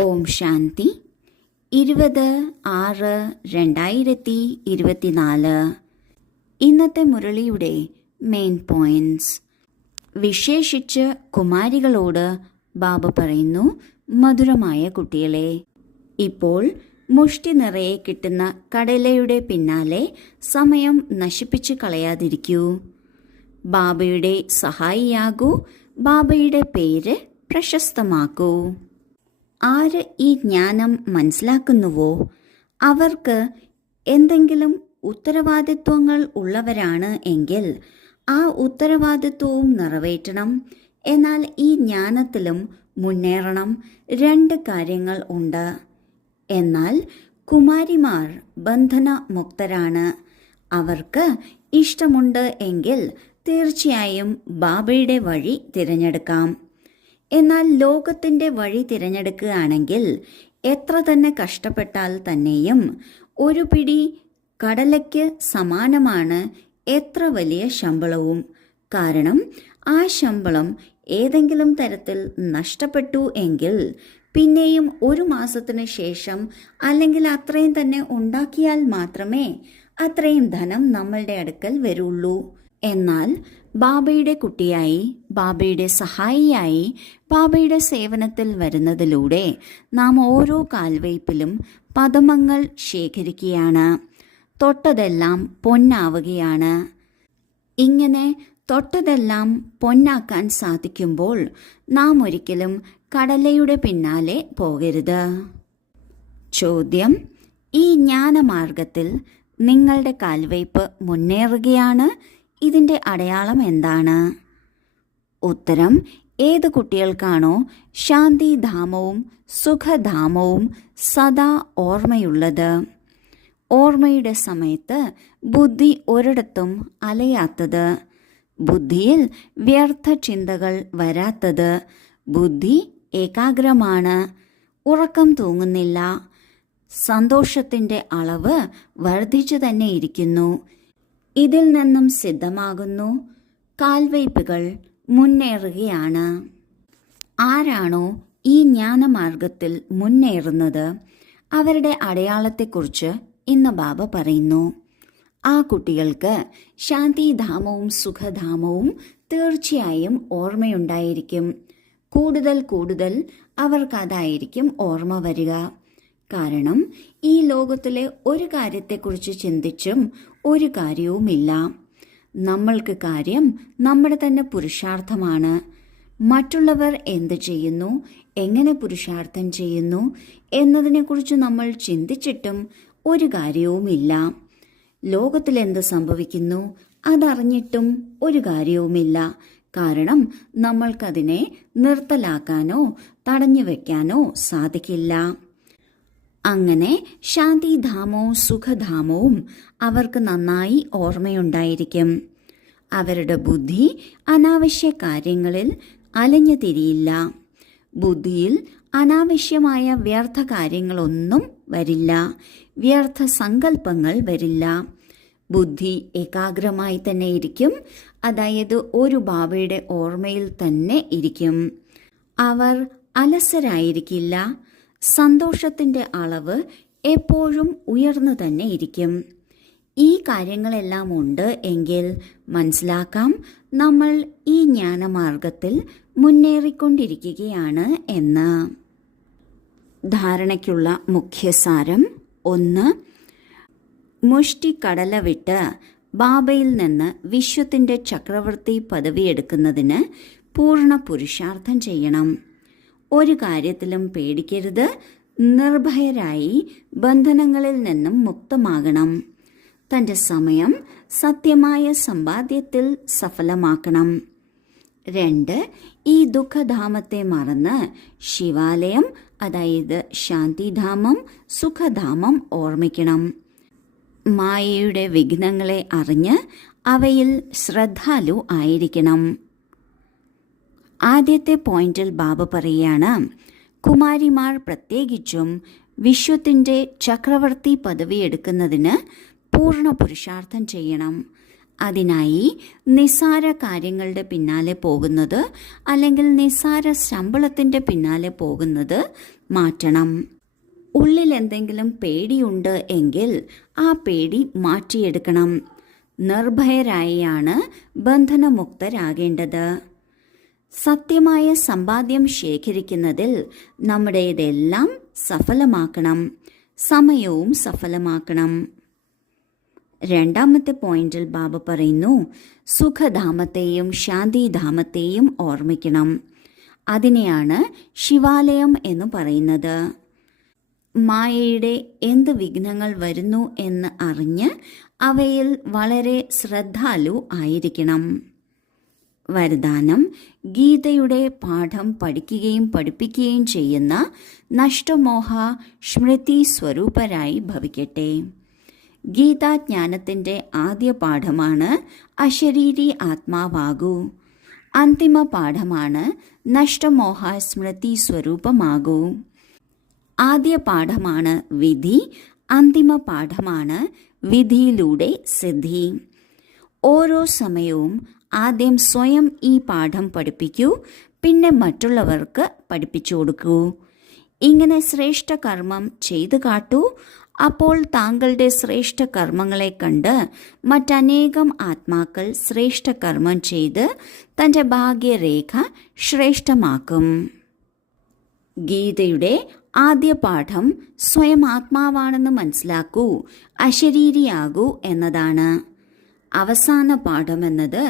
ഓം ശാന്തി. 20/6/2024. ഇന്നത്തെ മുരളിയുടെ main points. വിശേഷിച്ച് കുമാരികളോട് ബാബ പറയുന്നു, മധുരമായ കുട്ടികളെ, ഇപ്പോൾ മുഷ്ടി നിറയെ കിട്ടുന്ന കടലയുടെ പിന്നാലെ സമയം നശിപ്പിച്ചു കളയാതിരിക്കൂ. ബാബയുടെ സഹായിയാകൂ. ബാബയുടെ പേര് പ്രശസ്തമാക്കൂ. ആര് ഈ ജ്ഞാനം മനസ്സിലാക്കുന്നുവോ അവർക്ക് എന്തെങ്കിലും ഉത്തരവാദിത്വങ്ങൾ ഉള്ളവരാണ് എങ്കിൽ ആ ഉത്തരവാദിത്വവും നിറവേറ്റണം. എന്നാൽ ഈ ജ്ഞാനത്തിലും മുന്നേറണം. 2 കാര്യങ്ങൾ ഉണ്ട്. എന്നാൽ കുമാരിമാർ ബന്ധന മുക്തരാണ്. അവർക്ക് ഇഷ്ടമുണ്ട് എങ്കിൽ തീർച്ചയായും ബാബയുടെ വഴി തിരഞ്ഞെടുക്കാം. എന്നാൽ ലോകത്തിൻ്റെ വഴി തിരഞ്ഞെടുക്കുകയാണെങ്കിൽ എത്ര തന്നെ കഷ്ടപ്പെട്ടാൽ തന്നെയും ഒരു പിടി കടലയ്ക്ക് സമാനമാണ് എത്ര വലിയ ശമ്പളവും. കാരണം ആ ശമ്പളം ഏതെങ്കിലും തരത്തിൽ നഷ്ടപ്പെട്ടു എങ്കിൽ പിന്നെയും 1 മാസത്തിന് ശേഷം അല്ലെങ്കിൽ അത്രയും തന്നെ ഉണ്ടാക്കിയാൽ മാത്രമേ അത്രയും ധനം നമ്മളുടെ അടുക്കൽ വരുള്ളൂ. എന്നാൽ ബാബയുടെ കുട്ടിയായി, ബാബയുടെ സഹായിയായി, ബാബയുടെ സേവനത്തിൽ വരുന്നതിലൂടെ നാം ഓരോ കാൽവയ്പിലും പദമങ്ങൾ ശേഖരിക്കുകയാണ്. തൊട്ടതെല്ലാം പൊന്നാവുകയാണ്. ഇങ്ങനെ തൊട്ടതെല്ലാം പൊന്നാക്കാൻ സാധിക്കുമ്പോൾ നാം ഒരിക്കലും കടലയുടെ പിന്നാലെ പോകരുത്. ചോദ്യം: ഈ ജ്ഞാനമാർഗത്തിൽ നിങ്ങളുടെ കാൽവയ്പ് മുന്നേറുകയാണ്. ഇതിൻ്റെ അടയാളം എന്താണ്? ഉത്തരം: ഏത് കുട്ടികൾക്കാണോ ശാന്തിധാമവും സുഖധാമവും സദാ ഓർമ്മയുള്ളത്, ഓർമ്മയുടെ സമയത്ത് ബുദ്ധി ഒരിടത്തും അലയാത്തത്, ബുദ്ധിയിൽ വ്യർത്ഥ ചിന്തകൾ വരാത്തത്, ബുദ്ധി ഏകാഗ്രമാണ്, ഉറക്കം തൂങ്ങുന്നില്ല, സന്തോഷത്തിൻ്റെ അളവ് വർദ്ധിച്ചു തന്നെ ഇരിക്കുന്നു, ഇതിൽ നിന്നും സിദ്ധമാകുന്നു കാൽവയ്പുകൾ മുന്നേറുകയാണ്. ആരാണോ ഈ ജ്ഞാനമാർഗത്തിൽ മുന്നേറുന്നത് അവരുടെ അടയാളത്തെക്കുറിച്ച് ഇന്ന് ബാബ പറയുന്നു. ആ കുട്ടികൾക്ക് ശാന്തിധാമവും സുഖധാമവും തീർച്ചയായും ഓർമ്മയുണ്ടായിരിക്കും. കൂടുതൽ കൂടുതൽ അവർക്കതായിരിക്കും ഓർമ്മ വരിക. കാരണം ഈ ലോകത്തിലെ ഒരു കാര്യത്തെക്കുറിച്ച് ചിന്തിച്ചും ഒരു കാര്യവുമില്ല. നമ്മൾക്ക് കാര്യം നമ്മുടെ തന്നെ പുരുഷാർത്ഥമാണ്. മറ്റുള്ളവർ എന്ത് ചെയ്യുന്നു, എങ്ങനെ പുരുഷാർത്ഥം ചെയ്യുന്നു എന്നതിനെക്കുറിച്ച് നമ്മൾ ചിന്തിച്ചിട്ടും ഒരു കാര്യവുമില്ല. ലോകത്തിലെന്ത് സംഭവിക്കുന്നു അതറിഞ്ഞിട്ടും ഒരു കാര്യവുമില്ല. കാരണം നമ്മൾക്കതിനെ നിർത്തലാക്കാനോ തടഞ്ഞു വയ്ക്കാനോ സാധിക്കില്ല. അങ്ങനെ ശാന്തിധാമവും സുഖധാമവും അവർക്ക് നന്നായി ഓർമ്മയുണ്ടായിരിക്കും. അവരുടെ ബുദ്ധി അനാവശ്യ കാര്യങ്ങളിൽ അലഞ്ഞു തിരിയില്ല. ബുദ്ധിയിൽ അനാവശ്യമായ വ്യർത്ഥ കാര്യങ്ങളൊന്നും വരില്ല. വ്യർത്ഥ സങ്കല്പങ്ങൾ വരില്ല. ബുദ്ധി ഏകാഗ്രമായി തന്നെ ഇരിക്കും. അതായത് ഒരു ബാബയുടെ ഓർമ്മയിൽ തന്നെ ഇരിക്കും. അവർ അലസരായിരിക്കില്ല. സന്തോഷത്തിൻ്റെ അളവ് എപ്പോഴും ഉയർന്നു തന്നെ ഇരിക്കും. ഈ കാര്യങ്ങളെല്ലാം ഉണ്ട് എങ്കിൽ മനസ്സിലാക്കാം നമ്മൾ ഈ ജ്ഞാനമാർഗത്തിൽ മുന്നേറിക്കൊണ്ടിരിക്കുകയാണ് എന്ന്. ധാരണയ്ക്കുള്ള മുഖ്യസാരം: 1. മുഷ്ടി കടല വിട്ട് ബാബയിൽ നിന്ന് വിശ്വത്തിൻ്റെ ചക്രവർത്തി പദവിയെടുക്കുന്നതിന് പൂർണ്ണ പുരുഷാർത്ഥം ചെയ്യണം. ഒരു കാര്യത്തിലും പേടിക്കരുത്. നിർഭയരായി ബന്ധനങ്ങളിൽ നിന്നും മുക്തമാകണം. തൻ്റെ സമയം സത്യമായ സമ്പാദ്യത്തിൽ സഫലമാക്കണം. 2. ഈ ദുഃഖധാമത്തെ മറന്ന് ശിവാലയം, അതായത് ശാന്തിധാമം, സുഖധാമം ഓർമ്മിക്കണം. മായയുടെ വിഘ്നങ്ങളെ അറിഞ്ഞ് അവയിൽ ശ്രദ്ധാലു ആയിരിക്കണം. ആദ്യത്തെ പോയിന്റിൽ ബാബ പറയുകയാണ്, കുമാരിമാർ പ്രത്യേകിച്ചും വിശ്വത്തിൻ്റെ ചക്രവർത്തി പദവി എടുക്കുന്നതിന് പൂർണ്ണ പുരുഷാർത്ഥം ചെയ്യണം. അതിനായി നിസ്സാര കാര്യങ്ങളുടെ പിന്നാലെ പോകുന്നത് അല്ലെങ്കിൽ നിസ്സാര ശമ്പളത്തിൻ്റെ പിന്നാലെ പോകുന്നത് മാറ്റണം. ഉള്ളിൽ എന്തെങ്കിലും പേടിയുണ്ട് എങ്കിൽ ആ പേടി മാറ്റിയെടുക്കണം. നിർഭയരായാണ് ബന്ധനമുക്തരാകേണ്ടത്. സത്യമായ സമ്പാദ്യം ശേഖരിക്കുന്നതിൽ നമ്മുടേതെല്ലാം സഫലമാക്കണം. സമയവും സഫലമാക്കണം. രണ്ടാമത്തെ പോയിന്റിൽ ബാബ പറയുന്നു, സുഖധാമത്തെയും ശാന്തിധാമത്തെയും ഓർമ്മിക്കണം. അതിനെയാണ് ശിവാലയം എന്ന് പറയുന്നത്. മായയുടെ എന്ത് വിഘ്നങ്ങൾ വരുന്നു എന്ന് അറിഞ്ഞ് അവയിൽ വളരെ ശ്രദ്ധാലു ആയിരിക്കണം. വരദാനം: ഗീതയുടെ പാഠം പഠിക്കുകയും പഠിപ്പിക്കുകയും ചെയ്യുന്ന നഷ്ടമോഹ സ്മൃതി സ്വരൂപരായി ഭവിക്കട്ടെ. ഗീതാജ്ഞാനത്തിൻ്റെ ആദ്യ പാഠമാണ് അശരീരി ആത്മാവാകൂ. അന്തിമ പാഠമാണ് നഷ്ടമോഹ സ്മൃതി സ്വരൂപമാകൂ. ആദ്യ പാഠമാണ് വിധി, അന്തിമ പാഠമാണ് വിധിയിലൂടെ സിദ്ധി. ഓരോ സമയവും ആദ്യം സ്വയം ഈ പാഠം പഠിപ്പിക്കൂ, പിന്നെ മറ്റുള്ളവർക്ക് പഠിപ്പിച്ചു കൊടുക്കൂ. ഇങ്ങനെ ശ്രേഷ്ഠ കർമ്മം ചെയ്തു കാട്ടൂ. അപ്പോൾ താങ്കളുടെ ശ്രേഷ്ഠ കർമ്മങ്ങളെ കണ്ട് മറ്റനേകം ആത്മാക്കൾ ശ്രേഷ്ഠ കർമ്മം ചെയ്ത് തൻ്റെ ഭാഗ്യരേഖ ശ്രേഷ്ഠമാക്കും. ഗീതയുടെ ആദ്യ പാഠം സ്വയം ആത്മാവാണെന്ന് മനസ്സിലാക്കൂ, അശരീരിയാകൂ എന്നതാണ്. അവസാന പാഠം എന്നത്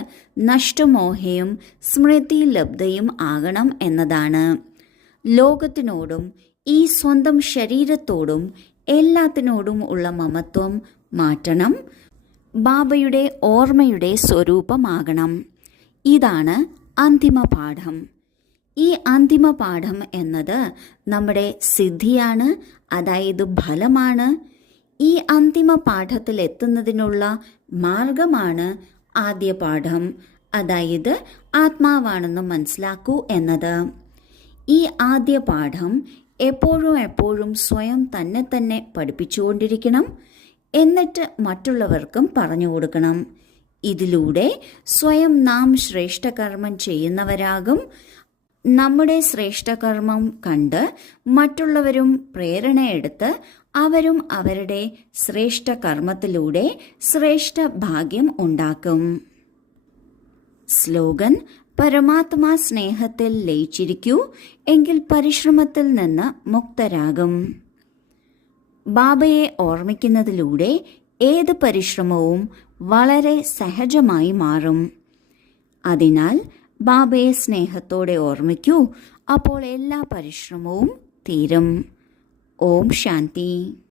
നഷ്ടമോഹയും സ്മൃതി ലബ്ധയും ആകണം എന്നതാണ്. ലോകത്തിനോടും ഈ സ്വന്തം ശരീരത്തോടും എല്ലാത്തിനോടും ഉള്ള മമത്വം മാറ്റണം. ബാബയുടെ ഓർമ്മയുടെ സ്വരൂപമാകണം. ഇതാണ് അന്തിമ പാഠം. ഈ അന്തിമ പാഠം എന്നത് നമ്മുടെ സിദ്ധിയാണ്, അതായത് ഫലമാണ്. ഈ അന്തിമ പാഠത്തിൽ എത്തുന്നതിനുള്ള മാർഗമാണ് ആദ്യ പാഠം, അതായത് ആത്മാവാണെന്ന് മനസ്സിലാക്കൂ എന്നത്. ഈ ആദ്യ പാഠം എപ്പോഴും സ്വയം തന്നെ പഠിപ്പിച്ചുകൊണ്ടിരിക്കണം. എന്നിട്ട് മറ്റുള്ളവർക്കും പറഞ്ഞു കൊടുക്കണം. ഇതിലൂടെ സ്വയം നാം ശ്രേഷ്ഠകർമ്മം ചെയ്യുന്നവരാകും. നമ്മുടെ ശ്രേഷ്ഠകർമ്മം കണ്ട് മറ്റുള്ളവരും പ്രേരണയെടുത്ത് അവരും അവരുടെ ശ്രേഷ്ഠ കർമ്മത്തിലൂടെ ശ്രേഷ്ഠ ഭാഗ്യം ഉണ്ടാക്കും. സ്ലോഗൻ: പരമാത്മാ സ്നേഹത്തിൽ ലയിച്ചിരിക്കൂ, എങ്കിൽ പരിശ്രമത്തിൽ നിന്ന് മുക്തരാകും. ബാബയെ ഓർമ്മിക്കുന്നതിലൂടെ ഏത് പരിശ്രമവും വളരെ സഹജമായി മാറും. അതിനാൽ ബാബയെ സ്നേഹത്തോടെ ഓർമ്മിക്കൂ. അപ്പോൾ എല്ലാ പരിശ്രമവും തീരും. ഓം ശാന്തി.